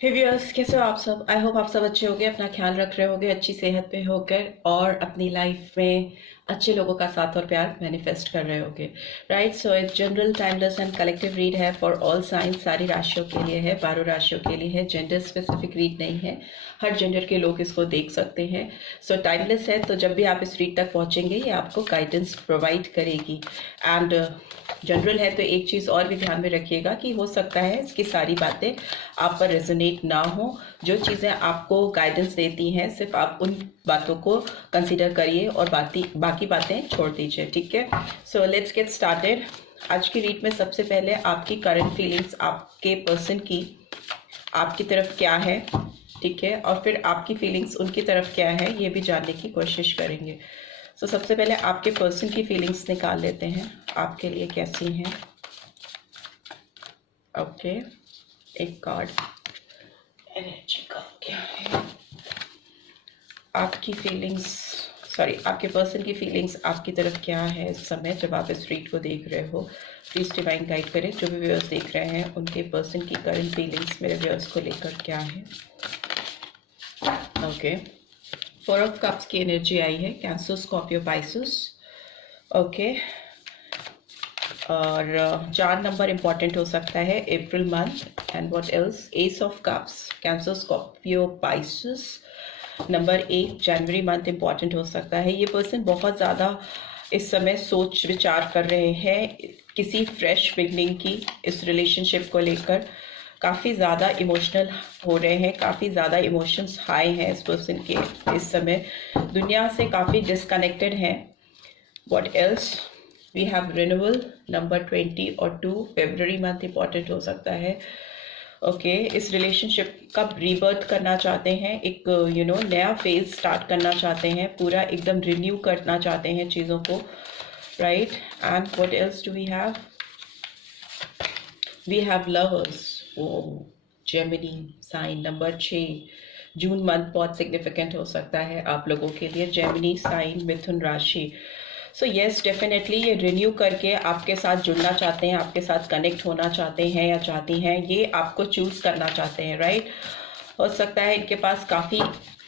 हे viewers, कैसे हो आप सब? आई होप आप सब अच्छे होंगे, अपना ख्याल रख रहे होंगे, अच्छी सेहत पे होकर और अपनी लाइफ में अच्छे लोगों का साथ और प्यार मैनिफेस्ट कर रहे होंगे। Right, so it's general timeless and collective read है फॉर ऑल साइंस, सारी राशियों के लिए है, 12 राशियों के लिए है। जेंडर स्पेसिफिक रीड नहीं है, हर जेंडर के लोग इसको देख सकते हैं। सो टाइमलेस है, तो जब भी आप इस रीड तक पहुंचेंगे ये आपको गाइडेंस प्रोवाइड करेगी। एंड जनरल है तो एक चीज़ और भी ध्यान में रखिएगा कि हो सकता है इसकी सारी बातें आप पर रेजोनेट ना हो। जो चीज़ें आपको गाइडेंस देती हैं सिर्फ आप उन बातों को कंसीडर करिए और बाकी बातें छोड़ दीजिए, ठीक है? So let's get started. आज की रीड में सबसे पहले आपकी करंट फीलिंग्स, आपके पर्सन की आपकी तरफ क्या है, ठीक है, और फिर आपकी फीलिंग्स उनकी तरफ क्या है ये भी जानने की कोशिश करेंगे। सो सबसे पहले आपके पर्सन की फीलिंग्स निकाल लेते हैं, आपके लिए कैसी हैं। ओके, एक कार्ड एनर्जी का क्या है, आपकी फीलिंग्स, सॉरी आपके पर्सन की फीलिंग्स आपकी तरफ क्या है इस समय जब आप इस रीड को देख रहे हो। प्लीज डिवाइन गाइड करें, जो भी व्यूअर्स देख रहे हैं उनके पर्सन की करंट फीलिंग्स मेरे व्यूअर्स को लेकर क्या है। ओके, 4 ऑफ कप्स की एनर्जी आई है, कैंसर, स्कॉर्पियो, पाइसेस। ओके, और 4 नंबर इंपॉर्टेंट हो सकता है, April month. And what else, S of cups, cancer, Scorpio, Pisces. Number 1 January month important हो सकता है। ये पर्सन बहुत ज़्यादा इस समय सोच विचार कर रहे हैं किसी फ्रेश बिगनिंग की, इस रिलेशनशिप को लेकर काफ़ी ज़्यादा इमोशनल हो रहे हैं, काफ़ी ज़्यादा इमोशंस हाई हैं इस पर्सन के इस समय, दुनिया से काफ़ी डिस्कनेक्टेड हैं। What else, we have renewal, number 20 और 2 फरवरी मंथ इंपॉर्टेंट हो सकता है। ओके, इस रिलेशनशिप का रीबर्थ करना चाहते हैं, एक नया फेज स्टार्ट करना चाहते हैं, पूरा एकदम रिन्यू करना चाहते हैं चीज़ों को। Right, and what else do we have lovers, oh Gemini sign, number 6 June month बहुत सिग्निफिकेंट हो सकता है आप लोगों के लिए। जेमिनी साइन, मिथुन राशि। सो येस, डेफिनेटली ये रिन्यू करके आपके साथ जुड़ना चाहते हैं, आपके साथ कनेक्ट होना चाहते हैं या चाहती हैं, ये आपको चूज करना चाहते हैं। राइट, हो सकता है इनके पास काफ़ी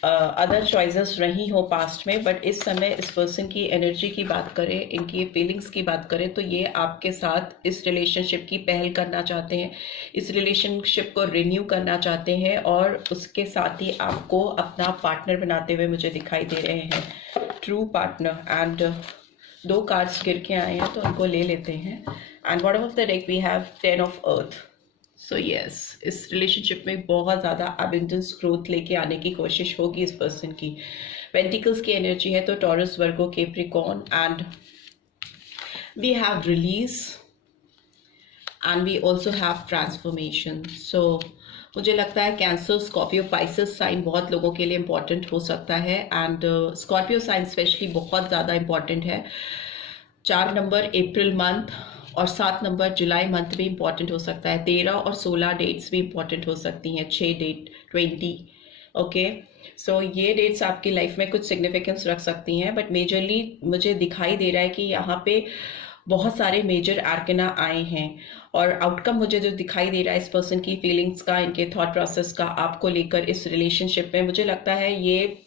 अदर चॉइसेस रही हो पास्ट में, बट इस समय इस पर्सन की एनर्जी की बात करें, इनकी फीलिंग्स की बात करें, तो ये आपके साथ इस रिलेशनशिप की पहल करना चाहते हैं, इस रिलेशनशिप को रिन्यू करना चाहते हैं और उसके साथ ही आपको अपना पार्टनर बनाते हुए मुझे दिखाई दे रहे हैं, ट्रू पार्टनर। एंड 2 कार्ड्स गिर के आए हैं तो उनको ले लेते हैं। And bottom of the deck we have 10 of earth. So yes, इस रिलेशनशिप में बहुत ज़्यादा अबंडेंस ग्रोथ लेके आने की कोशिश होगी इस पर्सन की। पेंटिकल्स की एनर्जी है तो Taurus, Virgo, Capricorn. And we have release and we also have transformation. So मुझे लगता है कैंसर, स्कॉर्पियो, पाइसेस साइन बहुत लोगों के लिए इंपॉर्टेंट हो सकता है। एंड स्कॉर्पियो साइन स्पेशली बहुत ज़्यादा इंपॉर्टेंट है। 4 नंबर अप्रैल मंथ और 7 नंबर जुलाई मंथ भी इंपॉर्टेंट हो सकता है। 13 और 16 डेट्स भी इंपॉर्टेंट हो सकती हैं, 6 डेट, 20। ओके, सो ये डेट्स आपकी लाइफ में कुछ सिग्निफिकेंस रख सकती हैं, बट मेजरली मुझे दिखाई दे रहा है कि यहाँ पे बहुत सारे मेजर आर्कना आए हैं और आउटकम मुझे जो दिखाई दे रहा है इस पर्सन की फीलिंग्स का, इनके थॉट प्रोसेस का आपको लेकर इस रिलेशनशिप में, मुझे लगता है ये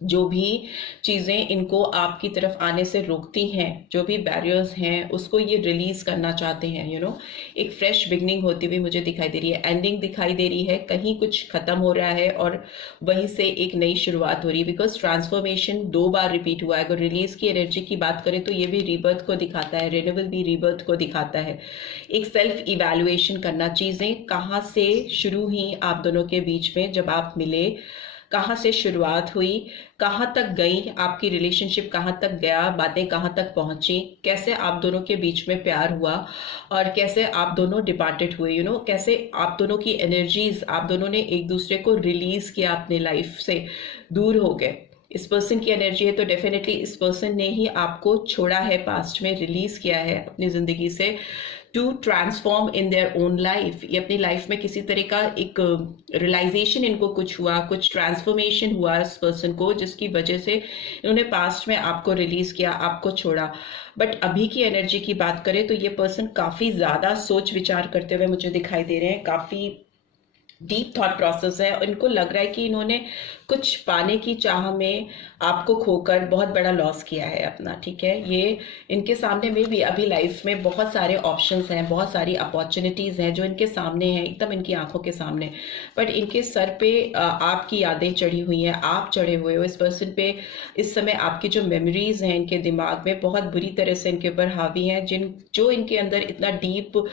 जो भी चीज़ें इनको आपकी तरफ आने से रोकती हैं, जो भी बैरियर्स हैं, उसको ये रिलीज करना चाहते हैं। एक फ्रेश बिगनिंग होती हुई मुझे दिखाई दे रही है, एंडिंग दिखाई दे रही है, कहीं कुछ खत्म हो रहा है और वहीं से एक नई शुरुआत हो रही है, बिकॉज ट्रांसफॉर्मेशन 2 बार रिपीट हुआ है। अगर रिलीज की एनर्जी की बात करें तो ये भी रीबर्थ को दिखाता है, रिन्यूअल भी रीबर्थ को दिखाता है। एक सेल्फ इवैल्यूएशन करना, चीज़ें कहाँ से शुरू हुई आप दोनों के बीच में जब आप मिले, कहाँ से शुरुआत हुई, कहाँ तक गई आपकी रिलेशनशिप, कहाँ तक गया, बातें कहाँ तक पहुँची, कैसे आप दोनों के बीच में प्यार हुआ और कैसे आप दोनों डिपार्टेड हुए। कैसे आप दोनों की एनर्जीज, आप दोनों ने एक दूसरे को रिलीज किया, अपने लाइफ से दूर हो गए। इस पर्सन की एनर्जी है तो डेफिनेटली इस पर्सन ने ही आपको छोड़ा है, पास्ट में रिलीज किया है अपनी ज़िंदगी से, to transform in their own life. ये अपनी लाइफ में किसी तरह का एक रियलाइजेशन इनको कुछ हुआ, कुछ ट्रांसफॉर्मेशन हुआ इस पर्सन को, जिसकी वजह से इन्होंने पास्ट में आपको रिलीज किया, आपको छोड़ा। बट अभी की एनर्जी की बात करें तो ये पर्सन काफ़ी ज़्यादा सोच विचार करते हुए मुझे दिखाई दे रहे हैं, काफ़ी डीप थॉट प्रोसेस है। इनको लग रहा है कि इन्होंने कुछ पाने की चाह में आपको खोकर बहुत बड़ा लॉस किया है अपना, ठीक है। ये इनके सामने में भी अभी लाइफ में बहुत सारे ऑप्शंस हैं, बहुत सारी अपॉर्चुनिटीज़ हैं जो इनके सामने हैं, एकदम इनकी आंखों के सामने, बट इनके सर पे आपकी यादें चढ़ी हुई हैं, आप चढ़े हुए हो इस पर्सन पे। इस समय आपकी जो मेमोरीज हैं इनके दिमाग में बहुत बुरी तरह से इनके ऊपर हावी हैं, जो इनके अंदर इतना डीप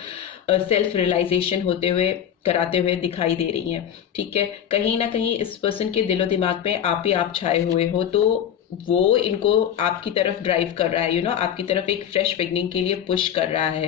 सेल्फ रियलाइजेशन होते हुए कराते हुए दिखाई दे रही हैं, ठीक है। कहीं ना कहीं इस पर्सन के दिलो दिमाग में आप ही आप छाए हुए हो, तो वो इनको आपकी तरफ ड्राइव कर रहा है, आपकी तरफ एक फ्रेश बिगनिंग के लिए पुश कर रहा है।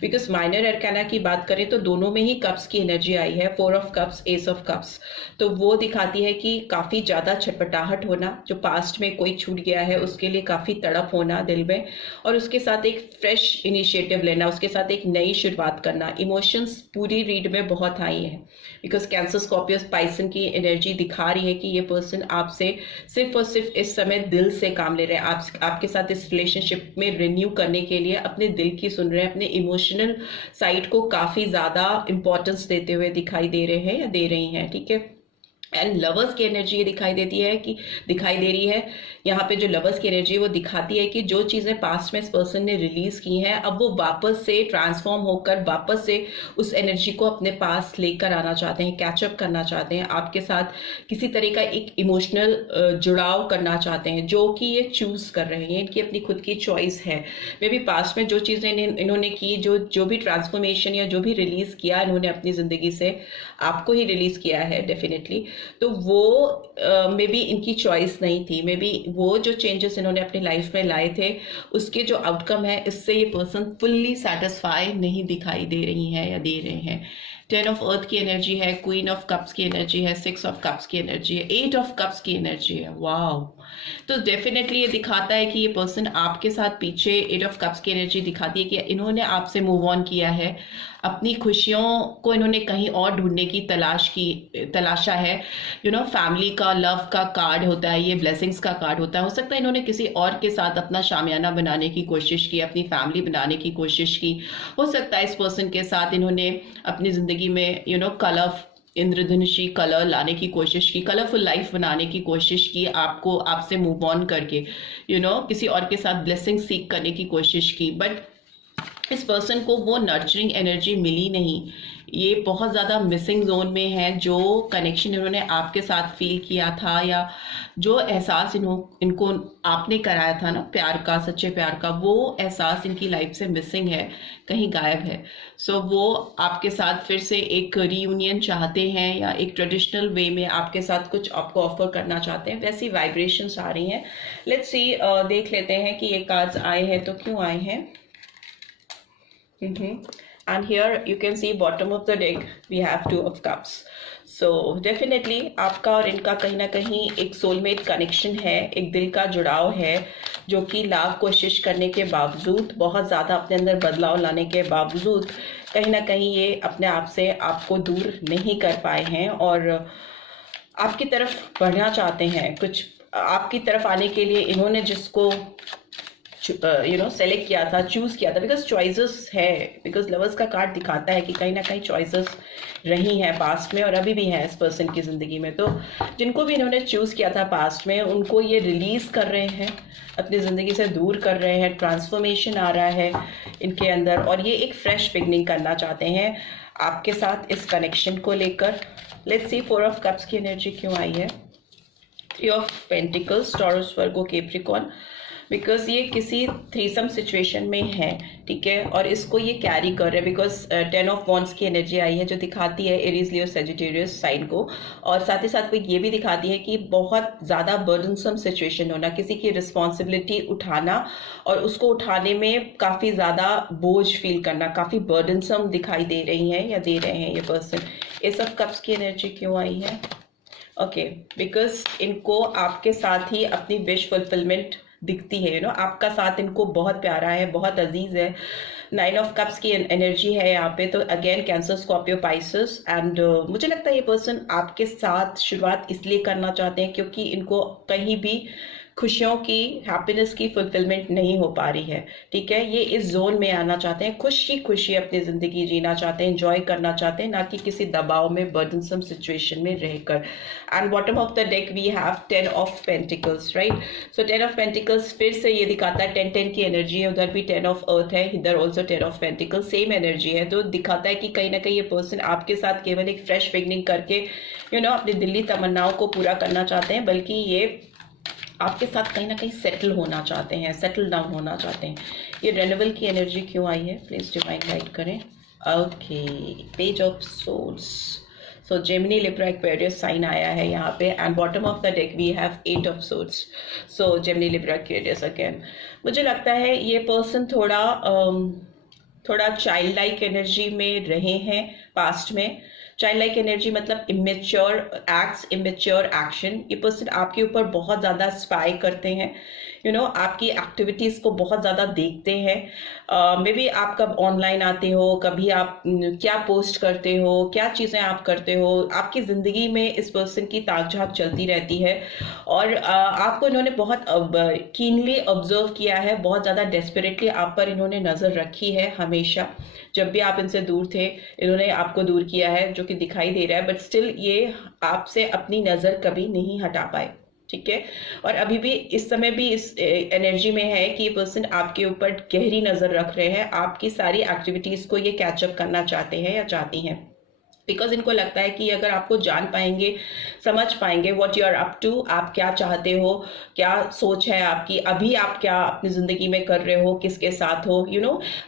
बिकॉज माइनर अरकाना की बात करें तो दोनों में ही कप्स की एनर्जी आई है, 4 of cups, S of cups. तो वो दिखाती है कि काफ़ी ज़्यादा छटपटाहट होना, जो पास्ट में कोई छूट गया है उसके लिए काफ़ी तड़प होना दिल में, और उसके साथ एक फ्रेश इनिशिएटिव लेना, उसके साथ एक नई शुरुआत करना। इमोशंस पूरी रीड में बहुत हाई है, बिकॉज कैंसर, स्कॉर्पियो, पाइसन की एनर्जी दिखा रही है कि ये पर्सन आपसे सिर्फ और सिर्फ इस समय दिल से काम ले रहे हैं, आपके साथ इस रिलेशनशिप में रिन्यू करने के लिए अपने दिल की सुन रहे हैं, अपने इमोशनल साइड को काफी ज्यादा इंपॉर्टेंस देते हुए दिखाई दे रहे हैं या दे रही हैं, ठीक है। एंड लवर्स की एनर्जी ये दिखाई दे रही है यहाँ पे। जो लवर्स की एनर्जी वो दिखाती है कि जो चीजें पास्ट में इस पर्सन ने रिलीज की हैं, अब वो वापस से ट्रांसफॉर्म होकर वापस से उस एनर्जी को अपने पास लेकर आना चाहते हैं, कैचअप करना चाहते हैं, आपके साथ किसी तरह का एक इमोशनल जुड़ाव करना चाहते हैं, जो कि ये चूज कर रहे हैं, इनकी अपनी खुद की चॉइस है। मे बी पास्ट में जो चीजें इन्होंने की, जो भी ट्रांसफॉर्मेशन या जो भी रिलीज किया इन्होंने अपनी जिंदगी से, आपको ही रिलीज किया है डेफिनेटली, तो वो मे बी इनकी चॉइस नहीं थी। मे बी वो जो चेंजेस इन्होंने अपनी लाइफ में लाए थे, उसके जो आउटकम है, इससे ये पर्सन फुल्ली सेटिस्फाई नहीं दिखाई दे रही हैं या दे रहे हैं। 10 ऑफ अर्थ की एनर्जी है, क्वीन ऑफ कप्स की एनर्जी है, 6 ऑफ कप्स की एनर्जी है, 8 ऑफ कप्स की एनर्जी है। वाओ! तो डेफिनेटली ये दिखाता है कि ये पर्सन आपके साथ पीछे, 8 ऑफ कप्स की एनर्जी दिखाती है कि इन्होंने आपसे मूव ऑन किया है, अपनी खुशियों को इन्होंने कहीं और ढूंढने की तलाशा है। फैमिली का, लव का कार्ड होता है, ये ब्लेसिंग्स का कार्ड होता है। हो सकता है इन्होंने किसी और के साथ अपना शामियाना बनाने की कोशिश की, अपनी फैमिली बनाने की कोशिश की। हो सकता है इस पर्सन के साथ इन्होंने अपनी जिंदगी में इंद्रधनुषी कलर लाने की कोशिश की, कलरफुल लाइफ बनाने की कोशिश की, आपसे मूव ऑन करके किसी और के साथ ब्लेसिंग सीख करने की कोशिश की, बट इस पर्सन को वो नर्चरिंग एनर्जी मिली नहीं। ये बहुत ज़्यादा मिसिंग जोन में है। जो कनेक्शन इन्होंने आपके साथ फील किया था, या जो एहसास इनको आपने कराया था ना, प्यार का, सच्चे प्यार का, वो एहसास इनकी लाइफ से मिसिंग है, कहीं गायब है। सो वो आपके साथ फिर से एक रीयूनियन चाहते हैं, या एक ट्रेडिशनल वे में आपके साथ कुछ आपको ऑफर करना चाहते हैं, वैसी वाइब्रेशंस आ रही हैं। लेट्स सी, देख लेते हैं कि ये कार्ड्स आए हैं तो क्यों आए हैं। And here you can see bottom of the deck we have 2 of cups. So definitely आपका और इनका कहीं ना कहीं एक सोलमेट कनेक्शन है, एक दिल का जुड़ाव है, जो कि लाख कोशिश करने के बावजूद, बहुत ज़्यादा अपने अंदर बदलाव लाने के बावजूद, कहीं ना कहीं ये अपने आप से आपको दूर नहीं कर पाए हैं, और आपकी तरफ बढ़ना चाहते हैं। कुछ आपकी तरफ आने के लिए इन्होंने जिसको सेलेक्ट किया था, चूज किया था, बिकॉज चॉइसेस है, बिकॉज लवर्स का कार्ड दिखाता है कि कहीं ना कहीं चॉइसेस रही हैं पास्ट में और अभी भी हैं इस पर्सन की जिंदगी में। तो जिनको भी इन्होंने चूज किया था पास्ट में, उनको ये रिलीज कर रहे हैं, अपनी जिंदगी से दूर कर रहे हैं, ट्रांसफॉर्मेशन आ रहा है इनके अंदर, और ये एक फ्रेश बिगनिंग करना चाहते हैं आपके साथ इस कनेक्शन को लेकर। लेट्स सी 4 ऑफ कप्स की एनर्जी क्यों आई है। 3 of pentacles, taurus, Virgo, Capricorn, because ये किसी थ्रीसम सिचुएशन में है, ठीक है, और इसको ये कैरी कर रहे हैं, बिकॉज 10 ऑफ वॉन्ड्स की एनर्जी आई है, जो दिखाती है एरीज, लियो, सेजिटेरियस साइन को, और साथ ही साथ वो ये भी दिखाती है कि बहुत ज़्यादा बर्डनसम सिचुएशन होना, किसी की रिस्पॉन्सिबिलिटी उठाना और उसको उठाने में काफ़ी ज़्यादा बोझ फील करना, काफ़ी बर्डनसम दिखाई दे रही हैं या दे रहे हैं ये पर्सन। ये सब कप्स की एनर्जी क्यों आई है? ओके, बिकॉज इनको आपके साथ ही अपनी विश फुलफिलमेंट दिखती है, आपका साथ इनको बहुत प्यारा है, बहुत अजीज है। 9 ऑफ कप्स की एनर्जी है यहाँ पे, तो again cancer, Scorpio, Pisces, and मुझे लगता है ये पर्सन आपके साथ शुरुआत इसलिए करना चाहते हैं क्योंकि इनको कहीं भी खुशियों की, हैप्पीनेस की फुलफिलमेंट नहीं हो पा रही है, ठीक है। ये इस जोन में आना चाहते हैं, खुशी खुशी अपनी जिंदगी जीना चाहते हैं, एंजॉय करना चाहते हैं, ना कि किसी दबाव में, बर्डनसम सिचुएशन में रहकर। And bottom of the deck we have 10 of pentacles, right. So 10 of pentacles फिर से ये दिखाता है 10-10 की एनर्जी है, उधर भी 10 ऑफ अर्थ है, इधर also 10 of pentacles, same energy है। तो दिखाता है कि कहीं ना कहीं ये पर्सन आपके साथ केवल एक फ्रेश बिगनिंग करके अपनी दिल्ली तमन्नाओं को पूरा करना चाहते हैं, बल्कि ये आपके साथ कहीं ना कहीं सेटल होना चाहते हैं, सेटल डाउन होना चाहते हैं। ये रेनिवल की एनर्जी क्यों आई है, प्लीज डिवाइन गाइड करें। Okay, page of souls. So Gemini, Libra, Aquarius sign आया है यहाँ पे, and bottom of the deck we have 8 of souls. So Gemini, Libra, Aquarius again. मुझे लगता है ये पर्सन थोड़ा चाइल्ड लाइक एनर्जी में रहे हैं पास्ट में। चाइल्ड लाइक एनर्जी मतलब इमेच्योर एक्ट्स, इमेच्योर एक्शन। ये पर्सन आपके ऊपर बहुत ज़्यादा स्पाई करते हैं, आपकी एक्टिविटीज़ को बहुत ज़्यादा देखते हैं। मे बी आप कब ऑनलाइन आते हो, कभी आप क्या पोस्ट करते हो, क्या चीज़ें आप करते हो, आपकी ज़िंदगी में इस पर्सन की ताक झाक चलती रहती है। और आपको इन्होंने बहुत कीनली ऑब्जर्व किया है, बहुत ज़्यादा डेस्परेटली आप पर इन्होंने नज़र रखी है हमेशा। जब भी आप इनसे दूर थे, इन्होंने आपको दूर किया है, जो कि दिखाई दे रहा है, बट स्टिल ये आपसे अपनी नज़र कभी नहीं हटा पाए, ठीक है। और अभी भी इस समय भी इस एनर्जी में है कि ये पर्सन आपके ऊपर गहरी नज़र रख रहे हैं, आपकी सारी एक्टिविटीज़ को ये कैचअप करना चाहते हैं या चाहती हैं। बिकॉज इनको लगता है कि अगर आपको जान पाएंगे, समझ पाएंगे what you are up to, आप क्या चाहते हो, क्या सोच है आपकी, अभी आप क्या अपनी ज़िंदगी में कर रहे हो, किसके साथ हो,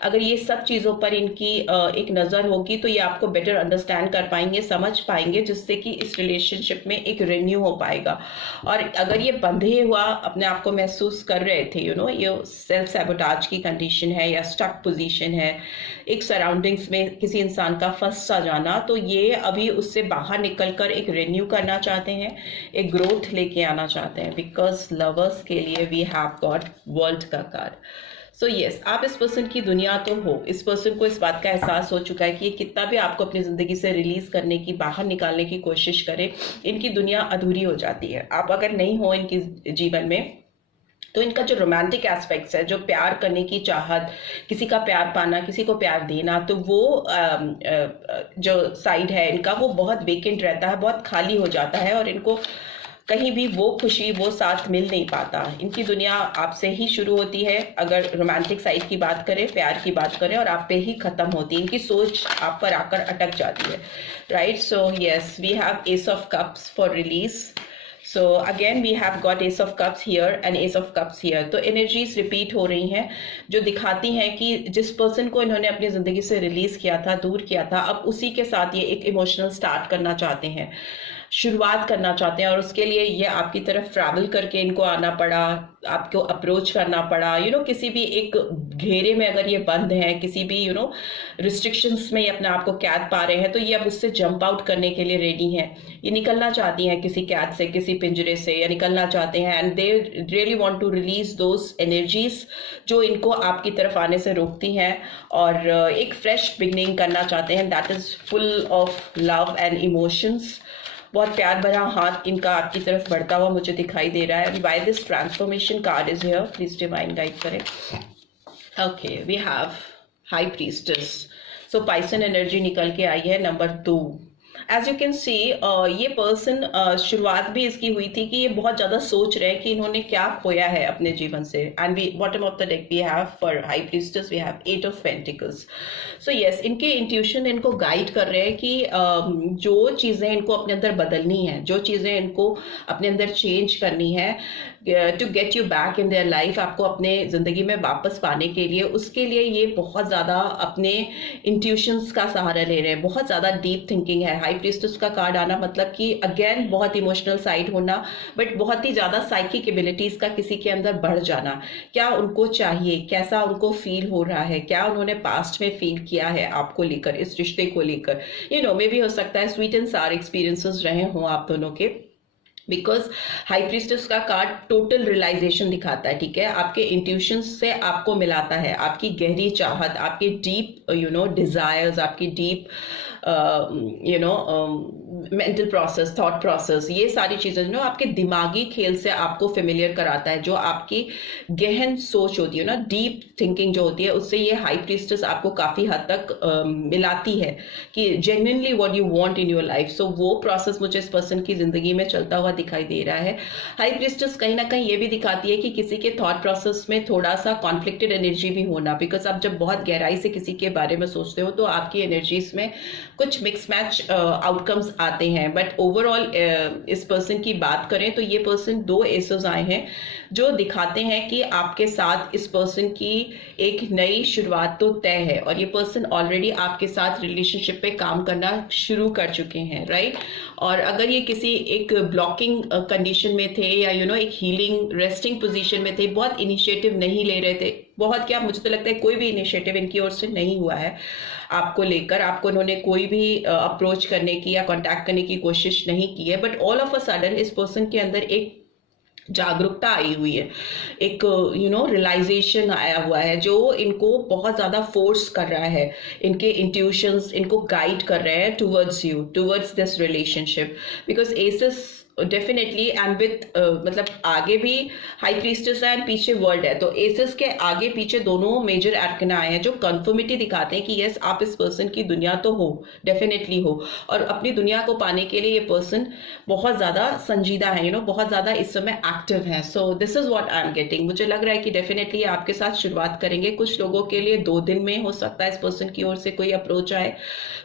अगर ये सब चीज़ों पर इनकी एक नज़र होगी तो ये आपको बेटर अंडरस्टैंड कर पाएंगे, समझ पाएंगे, जिससे कि इस रिलेशनशिप में एक रिन्यू हो पाएगा। और अगर ये बंधे हुआ अपने आप को महसूस कर रहे थे, ये सेल्फ सैबोटाज की कंडीशन है या स्टक पोजीशन है, एक सराउंडिंग्स में किसी इंसान का फंस सा जाना, तो ये अभी उससे बाहर निकलकर एक रिन्यू करना चाहते हैं, एक ग्रोथ लेके आना चाहते हैं। बिकॉज लवर्स के लिए वी हैव गॉट वर्ल्ड का कार्ड। सो यस, आप इस पर्सन की दुनिया तो हो, इस पर्सन को इस बात का एहसास हो चुका है कि ये कितना भी आपको अपनी ज़िंदगी से रिलीज करने की, बाहर निकालने की कोशिश करे, इनकी दुनिया अधूरी हो जाती है। आप अगर नहीं हो इनकी जीवन में, तो इनका जो रोमांटिक एस्पेक्ट्स है, जो प्यार करने की चाहत, किसी का प्यार पाना, किसी को प्यार देना, तो वो जो साइड है इनका, वो बहुत वेकेंट रहता है, बहुत खाली हो जाता है, और इनको कहीं भी वो खुशी, वो साथ मिल नहीं पाता। इनकी दुनिया आपसे ही शुरू होती है, अगर रोमांटिक साइड की बात करें, प्यार की बात करें, और आप पे ही खत्म होती है। इनकी सोच आप पर आकर अटक जाती है, right. So yes, we have ace of cups for release. So again we have got ace of cups here and ace of cups here. तो energies repeat हो रही हैं, जो दिखाती हैं कि जिस पर्सन को इन्होंने अपनी ज़िंदगी से रिलीज किया था, दूर किया था, अब उसी के साथ ये एक इमोशनल स्टार्ट करना चाहते हैं, शुरुआत करना चाहते हैं। और उसके लिए ये आपकी तरफ ट्रैवल करके इनको आना पड़ा, आपको अप्रोच करना पड़ा, किसी भी एक घेरे में अगर ये बंद हैं, किसी भी रिस्ट्रिक्शंस में ये अपने आप को कैद पा रहे हैं, तो ये अब उससे जंप आउट करने के लिए रेडी हैं। ये निकलना चाहती हैं किसी कैद से, किसी पिंजरे से, या निकलना चाहते हैं, and they really want to release those energies जो इनको आपकी तरफ आने से रोकती हैं, और एक फ्रेश बिगनिंग करना चाहते हैं that is full of love and emotions. बहुत प्यार भरा हाथ इनका आपकी तरफ बढ़ता हुआ मुझे दिखाई दे रहा है। By this transformation card is here, please divine guide करें। Okay, we have high priestess. So पाइसन एनर्जी निकल के आई है, number 2। As you can see, ये पर्सन शुरुआत भी इसकी हुई थी कि ये बहुत ज़्यादा सोच रहे हैं कि इन्होंने क्या खोया है अपने जीवन से। And we bottom of the deck we have for high priestess we have 8 of pentacles. So yes, इनके इंट्यूशन इनको गाइड कर रहे हैं कि जो चीज़ें इनको अपने अंदर बदलनी है, जो चीज़ें इनको अपने अंदर चेंज करनी है, to get you back in their life, आपको अपने ज़िंदगी में वापस पाने के लिए, उसके लिए ये बहुत ज़्यादा अपने इंट्यूशंस का सहारा ले रहे हैं। बहुत ज़्यादा डीप थिंकिंग है। हाई प्रीस्टेस का कार्ड आना मतलब कि अगेन बहुत इमोशनल साइड होना, बट बहुत ही ज़्यादा साइकिक एबिलिटीज़ का किसी के अंदर बढ़ जाना। क्या उनको चाहिए, कैसा उनको फील हो रहा है, क्या उन्होंने पास्ट में फील किया है आपको लेकर, इस रिश्ते को लेकर, मे भी हो सकता है स्वीट एंड सार एक्सपीरियंसेस रहे हों आप दोनों के। बिकॉज हाई प्रीस्टेस का कार्ड टोटल रियलाइजेशन दिखाता है, ठीक है, आपके इंट्यूशन से आपको मिलाता है, आपकी गहरी चाहत, आपके डीप डिजायर्स, आपकी deep mental process, thought process, ये सारी चीजें आपके दिमागी खेल से आपको फेमिलियर कराता है, जो आपकी गहन सोच होती है ना, डीप थिंकिंग जो होती है, उससे ये हाई प्रीस्टेस आपको काफी हद तक मिलाती है कि genuinely what you want in your life. So वो प्रोसेस मुझे इस पर्सन की जिंदगी में चलता हुआ दिखाई दे रहा है। हाई प्रीस्टेस कहीं ना कहीं ये भी दिखाती है कि किसी के थॉट प्रोसेस में थोड़ा सा कॉन्फ्लिक्टेड एनर्जी भी होना, बिकॉज आप जब बहुत गहराई से किसी के बारे में सोचते हो तो आपकी एनर्जीज में कुछ मिक्स मैच आउटकम्स आते हैं। बट ओवरऑल इस पर्सन की बात करें तो ये पर्सन 2 एसेस आए हैं जो दिखाते हैं कि आपके साथ इस पर्सन की एक नई शुरुआत तो तय है, और ये पर्सन ऑलरेडी आपके साथ रिलेशनशिप पे काम करना शुरू कर चुके हैं, राइट। और अगर ये किसी एक ब्लॉकिंग कंडीशन में थे या एक हीलिंग रेस्टिंग पोजीशन में थे, बहुत इनिशिएटिव नहीं ले रहे थे, बहुत क्या, मुझे तो लगता है कोई भी इनिशिएटिव इनकी ओर से नहीं हुआ है आपको लेकर, आपको उन्होंने कोई भी अप्रोच करने की या कांटेक्ट करने की कोशिश नहीं की है। But all of a sudden इस पर्सन के अंदर एक जागरूकता आई हुई है, एक रियलाइजेशन आया हुआ है जो इनको बहुत ज्यादा फोर्स कर रहा है, इनके इंट्यूशंस इनको गाइड कर रहे हैं towards you, towards this relationship. Because aces definitely and with मतलब आगे भी हाई प्रीस्टेस है एंड पीछे वर्ल्ड है, तो एसेस के आगे पीछे दोनों मेजर आर्कना आए हैं जो कंफर्मिटी दिखाते हैं कि यस, आप इस पर्सन की दुनिया तो हो, डेफिनेटली हो, और अपनी दुनिया को पाने के लिए ये पर्सन बहुत ज्यादा संजीदा है, बहुत ज्यादा इस समय एक्टिव है। सो this is what I am getting. मुझे लग रहा है कि डेफिनेटली आपके साथ शुरुआत करेंगे। कुछ लोगों के लिए 2 दिन में हो सकता है इस पर्सन की ओर से कोई अप्रोच आए,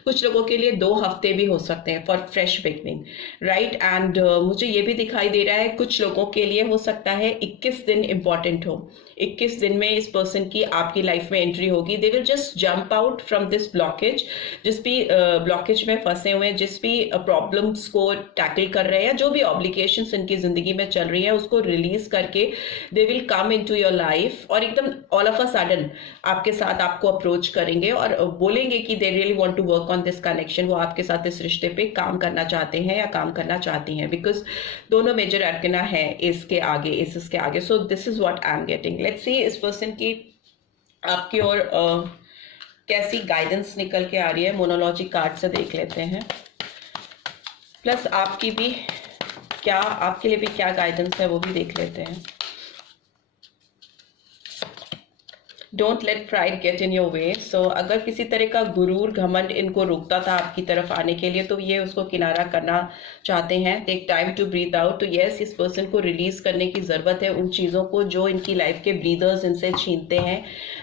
कुछ लोगों के लिए 2 हफ्ते भी हो सकते हैं for fresh beginning, right. And मुझे ये भी दिखाई दे रहा है कुछ लोगों के लिए हो सकता है 21 दिन इंपॉर्टेंट हो, 21 दिन में इस पर्सन की आपकी लाइफ में एंट्री होगी। They will just jump out from this blockage, जिस भी ब्लॉकेज में फंसे हुए हैं, जिस भी प्रॉब्लम्स को टैकल कर रहे हैं, जो भी ऑब्लिगेशंस इनकी जिंदगी में चल रही है उसको रिलीज करके they will come into your life, और एकदम ऑल ऑफ अ सडन आपके साथ आपको अप्रोच करेंगे और बोलेंगे कि they really want to work on this connection, वो आपके साथ इस रिश्ते पे काम करना चाहते हैं या काम करना चाहती हैं, बिकॉज दोनों मेजर आर्कना है इसके आगे, इसके आगे। सो this is what I am getting. Let's see इस पर्सन की आपकी ओर कैसी गाइडेंस निकल के आ रही है, मोनोलॉजी कार्ड से देख लेते हैं। प्लस आपकी भी क्या, आपके लिए भी क्या गाइडेंस है वो भी देख लेते हैं। Don't let pride get in your way. So अगर किसी तरह का गुरूर घमंड इनको रोकता था आपकी तरफ आने के लिए, तो ये उसको किनारा करना चाहते हैं। Take time to breathe out. तो यस, इस पर्सन को रिलीज करने की जरूरत है उन चीज़ों को जो इनकी लाइफ के ब्रीदर्स इनसे छीनते हैं।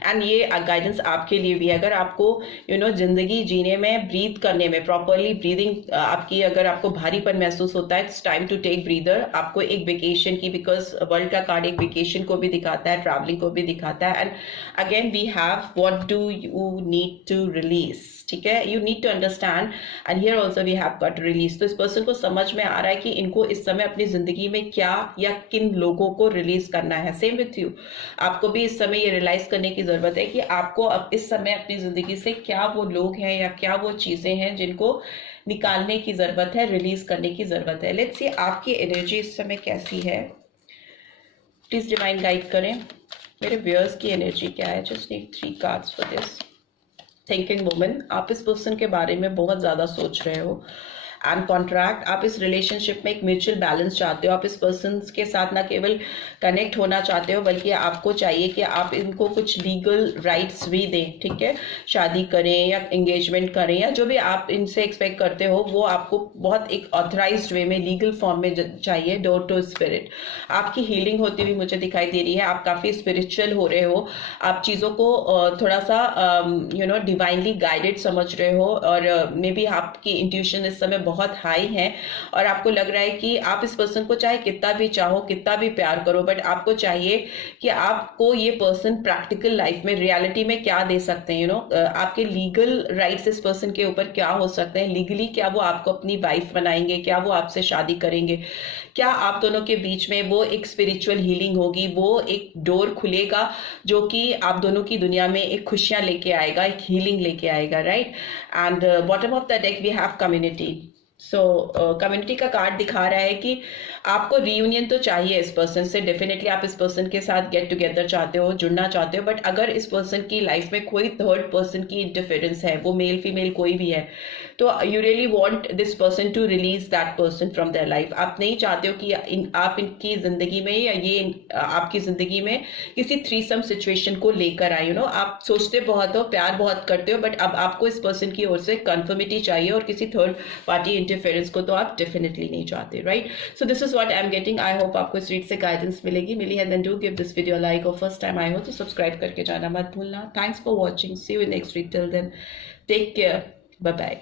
एंड ये गाइडेंस आपके लिए भी है। अगर आपको जिंदगी जीने में, ब्रीथ करने में, प्रॉपरली ब्रीदिंग आपकी अगर आपको भारीपन महसूस होता है, it's time to take breather. आपको एक वेकेशन की, बिकॉज वर्ल्ड का कार्ड एक वेकेशन को भी दिखाता है, ट्रैवलिंग को भी दिखाता है। And again we have what do you need to release, ठीक है, you need to understand, and here also we have got release। तो इस पर्सन को समझ में आ रहा है कि इनको इस समय अपनी जिंदगी में क्या या किन लोगों को रिलीज करना है। सेम विथ यू, आपको भी इस समय ये रियलाइज करने की जरूरत है कि आपको अब इस समय अपनी जिंदगी से क्या वो लोग हैं या क्या वो चीजें हैं जिनको निकालने की जरूरत है, रिलीज करने की जरूरत है। लेट्स सी आपकी एनर्जी इस समय कैसी है, प्लीज डिवाइन गाइड करें। मेरे व्यूअर्स की एनर्जी क्या है? Just need 3 cards for this. Thinking woman, आप इस पर्सन के बारे में बहुत ज्यादा सोच रहे हो। एंड कॉन्ट्रैक्ट, आप इस रिलेशनशिप में एक म्यूचुअल बैलेंस चाहते हो। आप इस पर्सन के साथ ना केवल कनेक्ट होना चाहते हो, बल्कि आपको चाहिए कि आप इनको कुछ लीगल राइट्स भी दें, ठीक है। शादी करें या एंगेजमेंट करें या जो भी आप इनसे एक्सपेक्ट करते हो, वो आपको बहुत एक ऑथराइज्ड वे में, लीगल फॉर्म में चाहिए। डोर टू स्पिरिट, आपकी हीलिंग होती हुई मुझे दिखाई दे रही है। आप काफी स्पिरिचुअल हो रहे हो, आप चीजों को थोड़ा सा डिवाइनली गाइडेड समझ रहे हो, और मे बी आपकी इंट्यूशन इस समय बहुत हाई है, और आपको लग रहा है कि आप इस पर्सन को चाहे कितना भी चाहो, कितना भी प्यार करो, बट आपको चाहिए कि आपको ये पर्सन प्रैक्टिकल लाइफ में, रियलिटी में क्या दे सकते हैं। आपके लीगल राइट्स इस पर्सन के ऊपर क्या हो सकते हैं। लीगली क्या वो आपको अपनी वाइफ बनाएंगे, क्या वो आपसे शादी करेंगे, क्या आप दोनों के बीच में वो एक स्पिरिचुअल हीलिंग होगी, वो एक डोर खुलेगा जो कि आप दोनों की दुनिया में एक खुशियां लेके आएगा, एक हीलिंग लेके आएगा, right. And bottom of the deck we have community. So community का कार्ड दिखा रहा है कि आपको रीयूनियन तो चाहिए इस पर्सन से, डेफिनेटली आप इस पर्सन के साथ गेट टुगेदर चाहते हो, जुड़ना चाहते हो, बट अगर इस पर्सन की लाइफ में कोई थर्ड पर्सन की इंटरफेरेंस है, वो मेल फीमेल कोई भी है, तो you really want this person to release that person from their life. आप नहीं चाहते हो कि आप इनकी जिंदगी में या ये आपकी जिंदगी में किसी थ्रीसम सिचुएशन को लेकर आए। आप सोचते बहुत हो, प्यार बहुत करते हो, बट अब आपको इस पर्सन की ओर से कंफर्मिटी चाहिए, और किसी थर्ड पार्टी इंटरफेरेंस को तो आप डेफिनेटली नहीं चाहते, right? So this is what I am getting. I hope आपको इस रीड से गाइडेंस मिली है। Then do give this video like, और फर्स्ट टाइम आए हो तो सब्सक्राइब करके जाना मत भूलना। Thanks for watching, see you in next read, till then take care, bye bye.